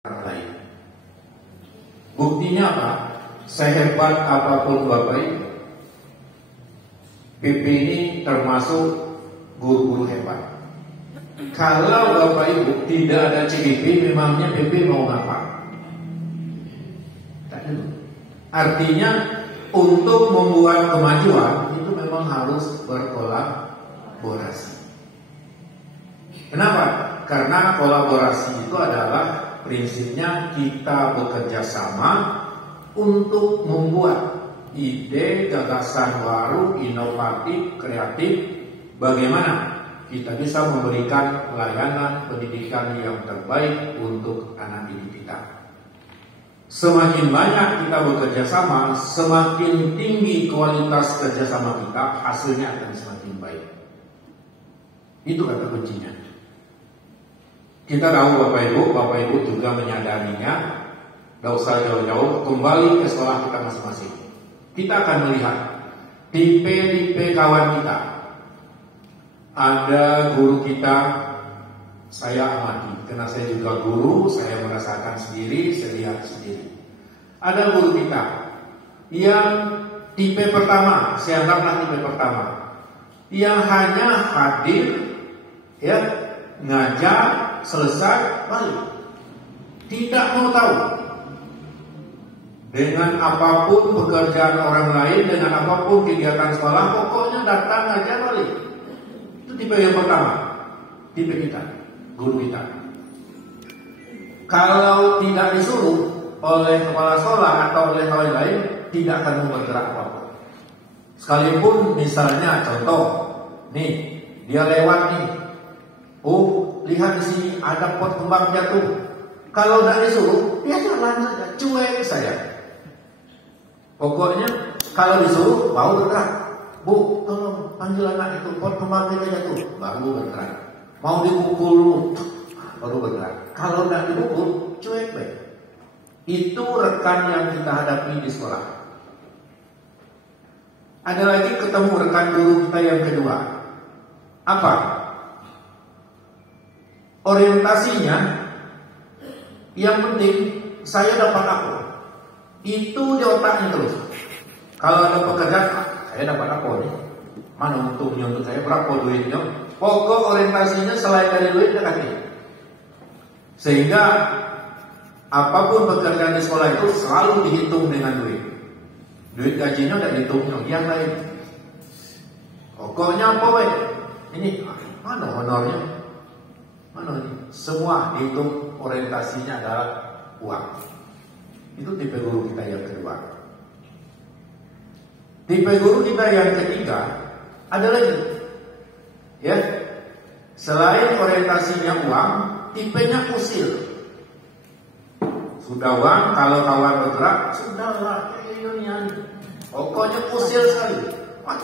orang lain. Buktinya apa? Sehebat apapun Bapak Ibu, PP ini termasuk guru-guru hebat. Kalau Bapak Ibu tidak ada CPP, memangnya PP mau ngapa? Artinya untuk membuat kemajuan itu memang harus berkolaborasi. Kenapa? Karena kolaborasi itu adalah prinsipnya kita bekerja sama untuk membuat ide, gagasan baru, inovatif, kreatif. Bagaimana kita bisa memberikan layanan pendidikan yang terbaik untuk anak didik kita. Semakin banyak kita bekerja sama, semakin tinggi kualitas kerjasama kita, hasilnya akan semakin baik. Itu kata kuncinya. Kita tahu Bapak Ibu juga menyadarinya. Tidak usah jauh-jauh, kembali ke sekolah kita masing-masing. Kita akan melihat tipe-tipe kawan kita. Ada guru kita, saya amati, karena saya juga guru, saya merasakan sendiri, saya lihat sendiri. Ada guru kita yang tipe pertama, saya anggaplah tipe pertama, yang hanya hadir, ya, ngajar, selesai, balik. Tidak mau tahu dengan apapun pekerjaan orang lain, dengan apapun kegiatan sekolah, pokoknya datang aja balik. Itu tipe yang pertama, tipe kita, guru kita. Kalau tidak disuruh oleh kepala sekolah atau oleh kawan lain, tidak akan bergerak apa-apa. Sekalipun misalnya contoh, nih dia lewat nih, oh lihat di sini ada pot kembang jatuh. Kalau tidak disuruh, dia jalan saja, cuek saya. Pokoknya kalau disuruh baru bergerak. Bu, tolong panggil anak itu, pot kembang kita jatuh, baru bergerak. Mau dipukul dulu, baru bergerak. Kalau tidak dipukul, cuek baik. Itu rekan yang kita hadapi di sekolah. Ada lagi ketemu rekan guru kita yang kedua. Apa? Orientasinya yang penting saya dapat apa? Itu di otaknya terus. Kalau ada pekerjaan, saya dapat apa nih? Mana untungnya untuk saya? Berapa duitnya? Pokok orientasinya selain dari duit dia kasih. Sehingga apapun pekerjaan di sekolah itu selalu dihitung dengan duit. Duit gajinya udah dihitungnya, yang lain. Pokoknya apa baik? Ini mana honornya? Mana ini? Semua dihitung, orientasinya adalah uang. Itu tipe guru kita yang kedua. Tipe guru kita yang ketiga ada lagi, ya. Selain orientasinya uang, tipenya usil. Sudah uang, kalau kawan bergerak, sudahlah kayak Yunian. Pokoknya usil sekali. Wah,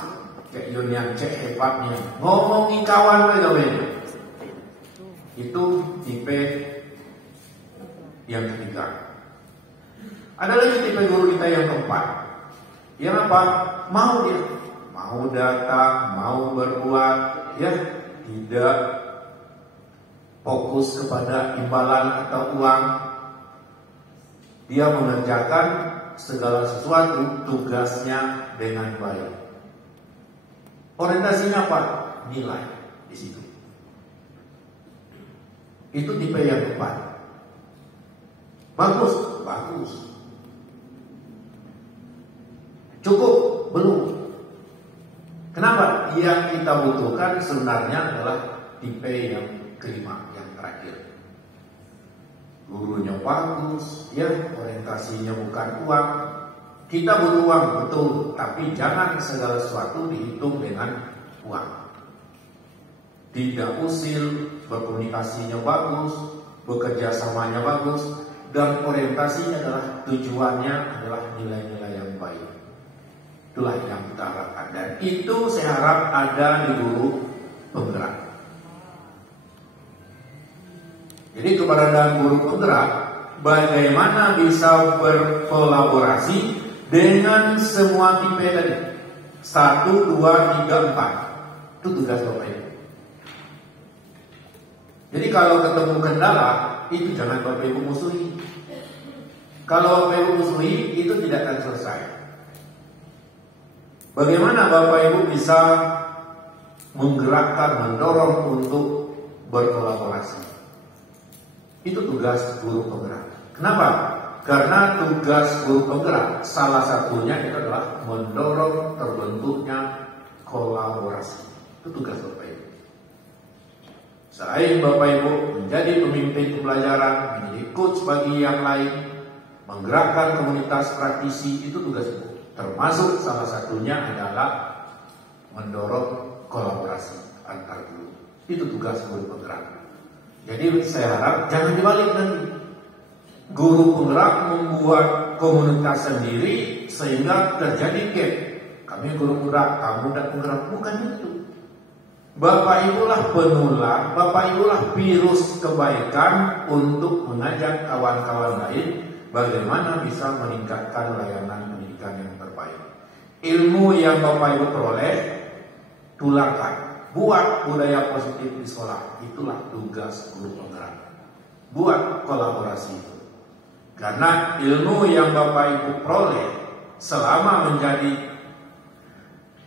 kayak Yunian cek hebatnya. Ngomongin kawan aja weh. Itu tipe yang ketiga. Ada lagi tipe guru kita yang keempat. Yang apa? Mau dia, mau datang, mau berbuat, ya, tidak fokus kepada imbalan atau uang. Dia mengerjakan segala sesuatu tugasnya dengan baik. Orientasinya apa? Nilai di situ. Itu tipe yang keempat. Bagus, bagus. Cukup? Belum. Kenapa? Yang kita butuhkan sebenarnya adalah tipe yang kelima, yang terakhir. Gurunya bagus, ya, orientasinya bukan uang. Kita butuh uang, betul, tapi jangan segala sesuatu dihitung dengan uang. Tidak usil, berkomunikasinya bagus, bekerja samanya bagus, dan orientasinya adalah tujuannya adalah nilai-nilai yang baik. Itulah yang kita harapkan, dan itu saya harap ada di guru penggerak. Jadi keberadaan guru penggerak, bagaimana bisa berkolaborasi dengan semua tipe tadi. 1, 2, 3, 4. Itu tugas Bapak Ibu. Jadi kalau ketemu kendala, itu jangan Bapak Ibu musuhi. Kalau Bapak Ibu musuhi, itu tidak akan selesai. Bagaimana Bapak Ibu bisa menggerakkan, mendorong untuk berkolaborasi? Itu tugas guru penggerak. Kenapa? Karena tugas guru penggerak salah satunya itu adalah mendorong terbentuknya kolaborasi. Itu tugas Bapak Ibu. Selain Bapak Ibu menjadi pemimpin pembelajaran, menjadi coach bagi yang lain, menggerakkan komunitas praktisi, itu tugas Ibu. Termasuk salah satunya adalah mendorong kolaborasi antar guru. Itu tugas guru penggerak. Jadi saya harap jangan dibalik nanti. Guru penggerak membuat komunitas sendiri sehingga terjadi gap. Kami guru penggerak, kamu tidak penggerak. Bukan itu. Bapak Ibulah penular, Bapak Ibulah virus kebaikan untuk mengajak kawan-kawan lain bagaimana bisa meningkatkan layanan pendidikan yang terbaik. Ilmu yang Bapak Ibu peroleh, tularkan, buat budaya positif di sekolah. Itulah tugas guru penggerak. Buat kolaborasi itu. Karena ilmu yang Bapak Ibu peroleh selama menjadi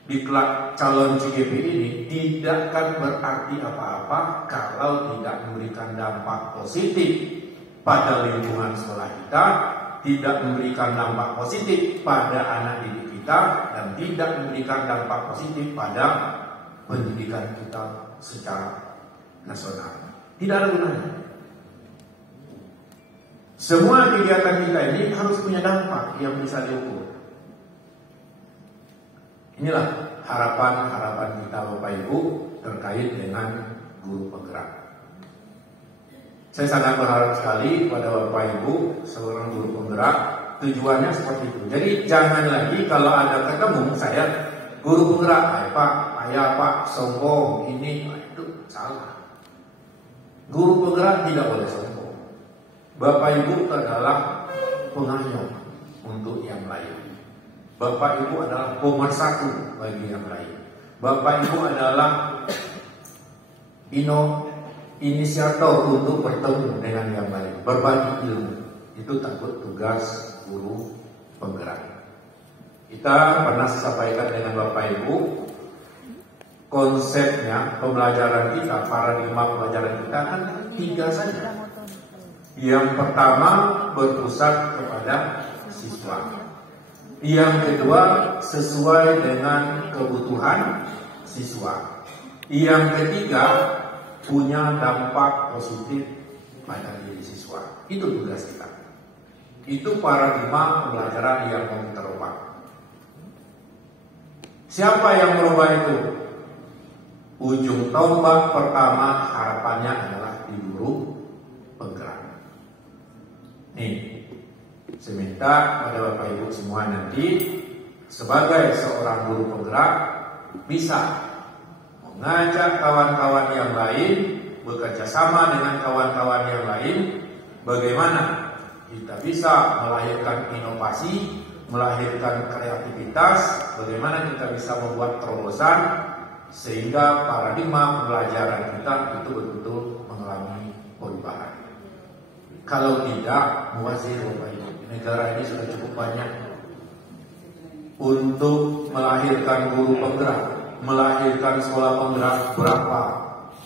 diklat calon CGP ini tidak akan berarti apa-apa kalau tidak memberikan dampak positif pada lingkungan sekolah kita, tidak memberikan dampak positif pada anak didik kita, dan tidak memberikan dampak positif pada pendidikan kita secara nasional. Tidak ada gunanya. Semua kegiatan kita ini harus punya dampak yang bisa diukur. Inilah harapan-harapan kita Bapak Ibu terkait dengan guru penggerak. Saya sangat berharap sekali pada Bapak Ibu seorang guru penggerak, tujuannya seperti itu. Jadi jangan lagi kalau ada ketemu saya guru penggerak, Pak, ayah Pak, sombong ini, itu salah. Guru penggerak tidak boleh sombong. Bapak Ibu adalah pengayom untuk yang lain. Bapak Ibu adalah pemersatu bagi yang lain. Bapak Ibu adalah inisiator untuk bertemu dengan yang lain, berbagi ilmu. Itu takut tugas guru penggerak. Kita pernah sampaikan dengan Bapak Ibu konsepnya pembelajaran kita, paradigma pembelajaran kita kan 3 saja. Yang pertama berpusat kepada siswa. Yang kedua sesuai dengan kebutuhan siswa. Yang ketiga punya dampak positif pada diri siswa. Itu tugas kita. Itu paradigma pembelajaran yang mau kita rubah. Siapa yang merubah itu? Ujung tombak pertama harapannya adalah di guru penggerak. Nih, saya minta pada Bapak Ibu semua nanti sebagai seorang guru penggerak bisa mengajak kawan-kawan yang lain, bekerja sama dengan kawan-kawan yang lain, bagaimana kita bisa melahirkan inovasi, melahirkan kreativitas, bagaimana kita bisa membuat terobosan sehingga paradigma pembelajaran kita itu betul-betul mengalami perubahan. Kalau tidak, mubazir Bapak Ibu, negara ini sudah cukup banyak untuk melahirkan guru penggerak, melahirkan sekolah penggerak, berapa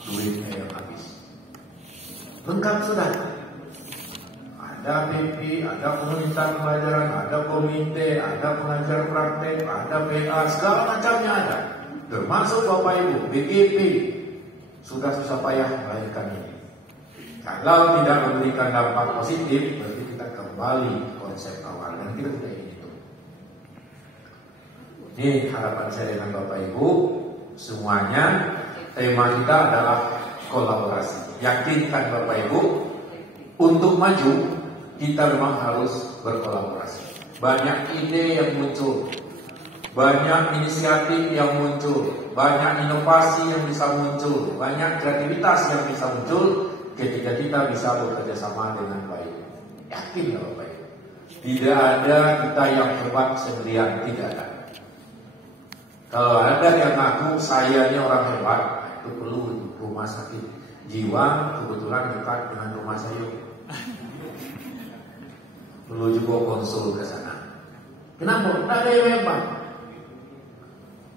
duitnya yang habis? Lengkap sudah. Ada PP, ada komunitas pembelajaran, ada komite, ada pengajar praktek, ada PA, segala macamnya ada. Termasuk Bapak Ibu, BGP, sudah susah payah melahirkan ini. Kalau tidak memberikan dampak positif, berarti kita kembali konsep awal dan kita tidak ingin itu. Ini harapan saya dengan Bapak Ibu semuanya. Tema kita adalah kolaborasi. Yakinkan Bapak Ibu untuk maju kita memang harus berkolaborasi. Banyak ide yang muncul, banyak inisiatif yang muncul, banyak inovasi yang bisa muncul, banyak kreativitas yang bisa muncul ketika kita bisa bekerja sama dengan baik. Yakin ya Bapak Ibu. Tidak ada kita yang hebat sendirian, tidak ada. Kalau ada yang ngaku saya ini orang hebat, itu perlu rumah sakit Jiwa kebetulan dekat dengan rumah saya. Perlu juga konsul ke sana. Kenapa? Tidak ada yang hebat.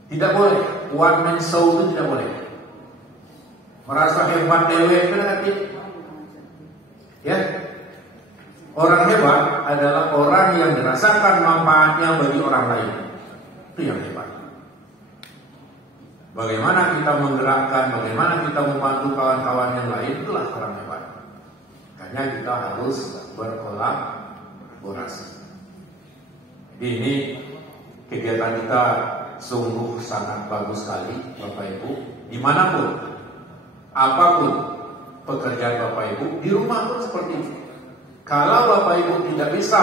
Tidak boleh. One man show itu tidak boleh. Merasa hebat dewe kan ya. Orang hebat adalah orang yang dirasakan manfaatnya bagi orang lain. Itu yang hebat. Bagaimana kita menggerakkan, bagaimana kita membantu kawan-kawan yang lain, itulah orang hebat. Makanya kita harus berkolaborasi. Jadi ini kegiatan kita sungguh sangat bagus sekali, Bapak Ibu. Dimanapun, apapun pekerjaan Bapak Ibu, di rumah pun seperti itu. Kalau Bapak Ibu tidak bisa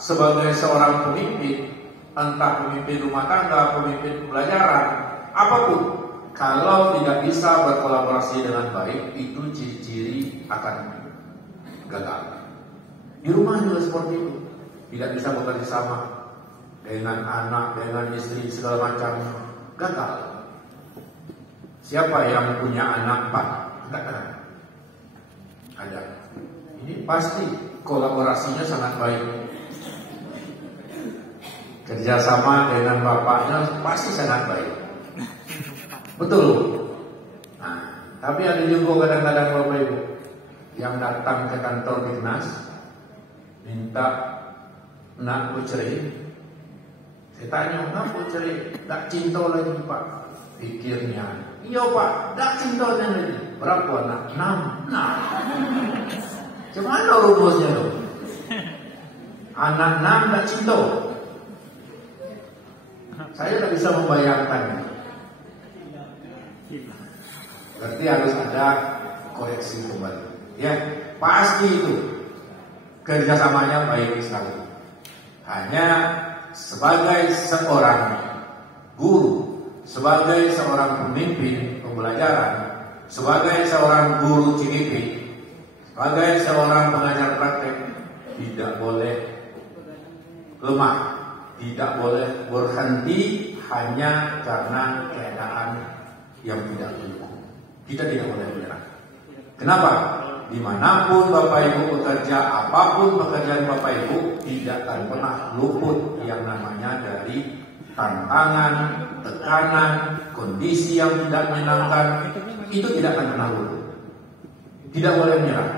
sebagai seorang pemimpin, entah pemimpin rumah tangga, pemimpin pelajaran, apapun, kalau tidak bisa berkolaborasi dengan baik, itu ciri-ciri akan gagal. Di rumah juga seperti itu, tidak bisa bekerja sama dengan anak, dengan istri, segala macam, gagal. Siapa yang punya anak 4? Enggak ada. Ini pasti kolaborasinya sangat baik. Kerjasama dengan bapaknya pasti sangat baik. Betul. Nah, tapi ada juga kadang-kadang Bapak Ibu yang datang ke kantor dinas minta nak cerai. Saya tanya, kenapa cerai? Tak cinta lagi Pak. Pikirnya, iya Pak, tak cinta lagi. Berapa anak? 6. Nah, gimana rumusnya tuh? Anak 6 tak cinta. Saya tak bisa membayangkan. Berarti harus ada koreksi kembali. Ya, pasti itu kerjasamanya baik sekali. Hanya sebagai seorang guru, sebagai seorang pemimpin pembelajaran, sebagai seorang guru CGP, sebagai seorang pengajar praktek, tidak boleh lemah, tidak boleh berhenti hanya karena keadaan yang tidak mendukung. Kita tidak boleh menyerah. Kenapa? Dimanapun Bapak Ibu bekerja, apapun pekerjaan Bapak Ibu, tidak akan pernah luput yang namanya dari tantangan, tekanan, kondisi yang tidak menyenangkan. Itu tidak akan pernah luput. Tidak boleh menyerah.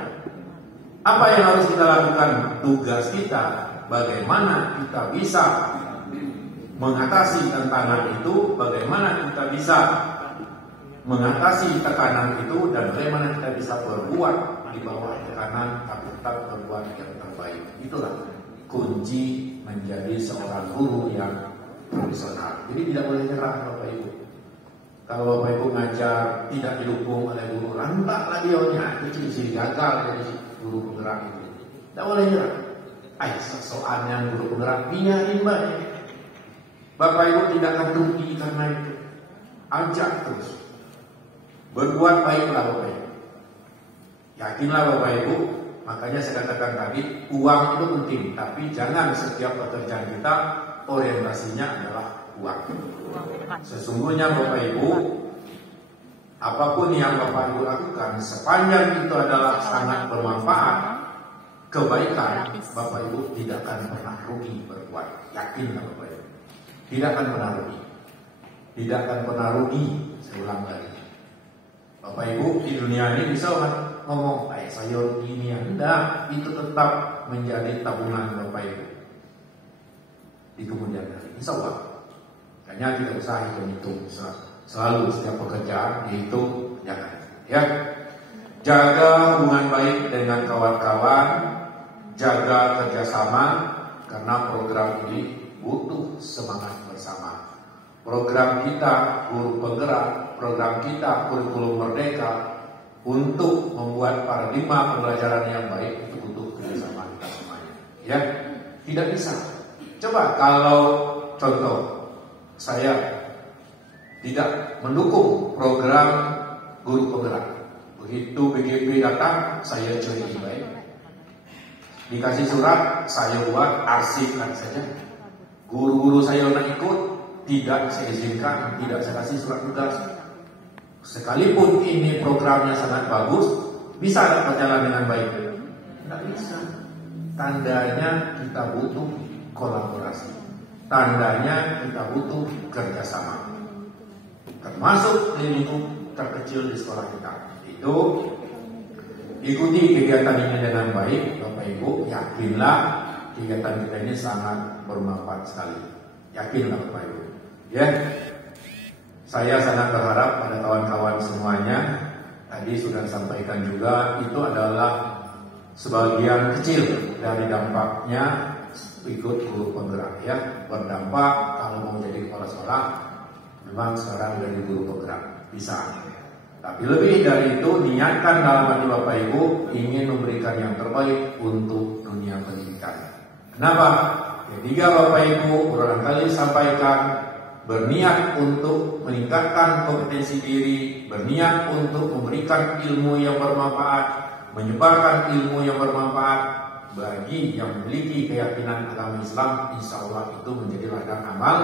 Apa yang harus kita lakukan? Tugas kita, bagaimana kita bisa mengatasi tantangan itu, bagaimana kita bisa mengatasi tekanan itu, dan bagaimana kita bisa berbuat di bawah tekanan tapi tetap berbuat yang terbaik. Itulah kunci menjadi seorang guru yang profesional. Jadi tidak boleh nyerah Bapak Ibu. Kalau Bapak Ibu ngajar tidak didukung oleh guru, lantaklah dia itu sih gagal jadi guru penggerak itu. Tidak boleh nyerah. Soalnya guru penggerak biarin Mbak. Bapak Ibu tidak akan rugi karena itu. Ajak terus. Berbuat baiklah Bapak Ibu. Yakinlah Bapak Ibu. Makanya saya katakan tadi, uang itu penting, tapi jangan setiap pekerjaan kita orientasinya adalah uang. Sesungguhnya Bapak Ibu, apapun yang Bapak Ibu lakukan, sepanjang itu adalah sangat bermanfaat, kebaikan, Bapak Ibu tidak akan pernah rugi berbuat. Yakinlah Bapak Ibu, tidak akan pernah rugi. Tidak akan pernah rugi. Saya ulang lagi. Bapak Ibu di dunia ini bisa ngomong, saya rugi ini, enggak, itu tetap menjadi tabungan Bapak Ibu di kemudian hari. Insya Allah. Hanya tidak usah hitung-hitung selalu setiap pekerjaan dihitung, jangan. Ya, jaga hubungan baik dengan kawan-kawan, jaga kerjasama, karena program ini butuh semangat bersama. Program kita guru penggerak, program kita kurikulum merdeka untuk membuat paradigma pembelajaran yang baik itu butuh kerjasama kita semuanya. Ya, tidak bisa. Coba kalau contoh saya tidak mendukung program guru penggerak, begitu BGP datang saya curi baik, dikasih surat saya buat arsipkan saja. Guru-guru saya nak ikut tidak saya izinkan, tidak saya kasih surat tugas. sekalipun ini programnya sangat bagus, bisa tidak berjalan dengan baik? Tidak bisa. Tandanya kita butuh kolaborasi. Tandanya kita butuh kerjasama. Termasuk di lingkup terkecil di sekolah kita. Itu ikuti kegiatan ini dengan baik, Bapak Ibu. Yakinlah kegiatan kita ini sangat bermanfaat sekali. Yakinlah Bapak Ibu. Ya, saya sangat berharap pada kawan-kawan semuanya. Tadi sudah disampaikan juga, itu adalah sebagian kecil dari dampaknya ikut guru penggerak, ya. Berdampak kalau mau jadi kepala sekolah, memang sekarang dari guru penggerak bisa. Tapi lebih dari itu, niatkan dalam hati Bapak Ibu ingin memberikan yang terbaik untuk dunia pendidikan. Kenapa? Ketiga Bapak Ibu berulang kali sampaikan, berniat untuk meningkatkan kompetensi diri, berniat untuk memberikan ilmu yang bermanfaat, menyebarkan ilmu yang bermanfaat bagi yang memiliki keyakinan agama Islam. Insya Allah itu menjadi ladang amal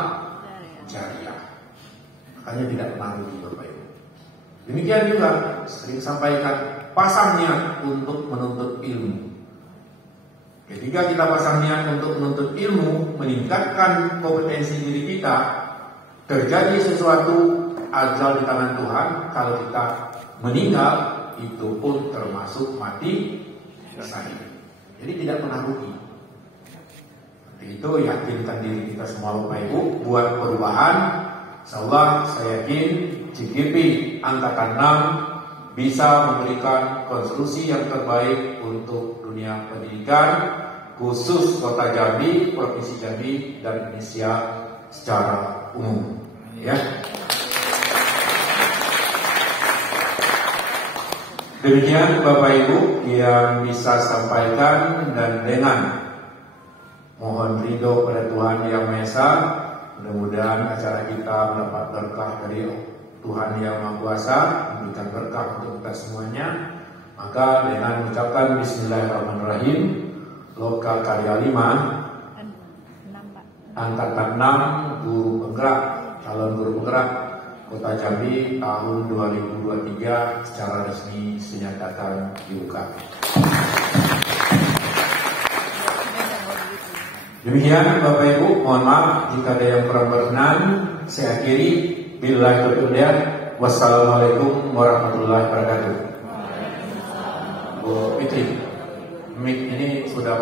jariah. Makanya tidak pernah rugi Bapak Ibu. Demikian juga sering sampaikan, pasang niat untuk menuntut ilmu. Ketika kita pasang niat untuk menuntut ilmu, meningkatkan kompetensi diri kita, terjadi sesuatu ajal di tangan Tuhan, kalau kita meninggal itu pun termasuk mati syahid. Jadi tidak pernah rugi. Itu yakinkan diri kita semua Bapak Ibu buat perubahan. Insyaallah saya yakin CGP Angkatan 6 bisa memberikan konstruksi yang terbaik untuk dunia pendidikan, khusus Kota Jambi, Provinsi Jambi, dan Indonesia secara umum. Ya. Demikian Bapak Ibu yang bisa sampaikan, dan dengan mohon ridho pada Tuhan Yang Maha Esa, mudah-mudahan acara kita mendapat berkah dari Tuhan Yang Maha Kuasa, memberikan berkah untuk kita semuanya. Maka dengan mengucapkan Bismillahirrahmanirrahim, Lokal Karya 5 Angkatan 6 Guru Penggerak, calon guru penggerak Kota Jambi tahun 2023 secara resmi dinyatakan dibuka. Demikian Bapak Ibu, mohon maaf jika ada yang kurang berkenan. Saya akhiri, billahi taufiq. Wassalamualaikum warahmatullahi wabarakatuh. Bu Fitri, mic ini sudah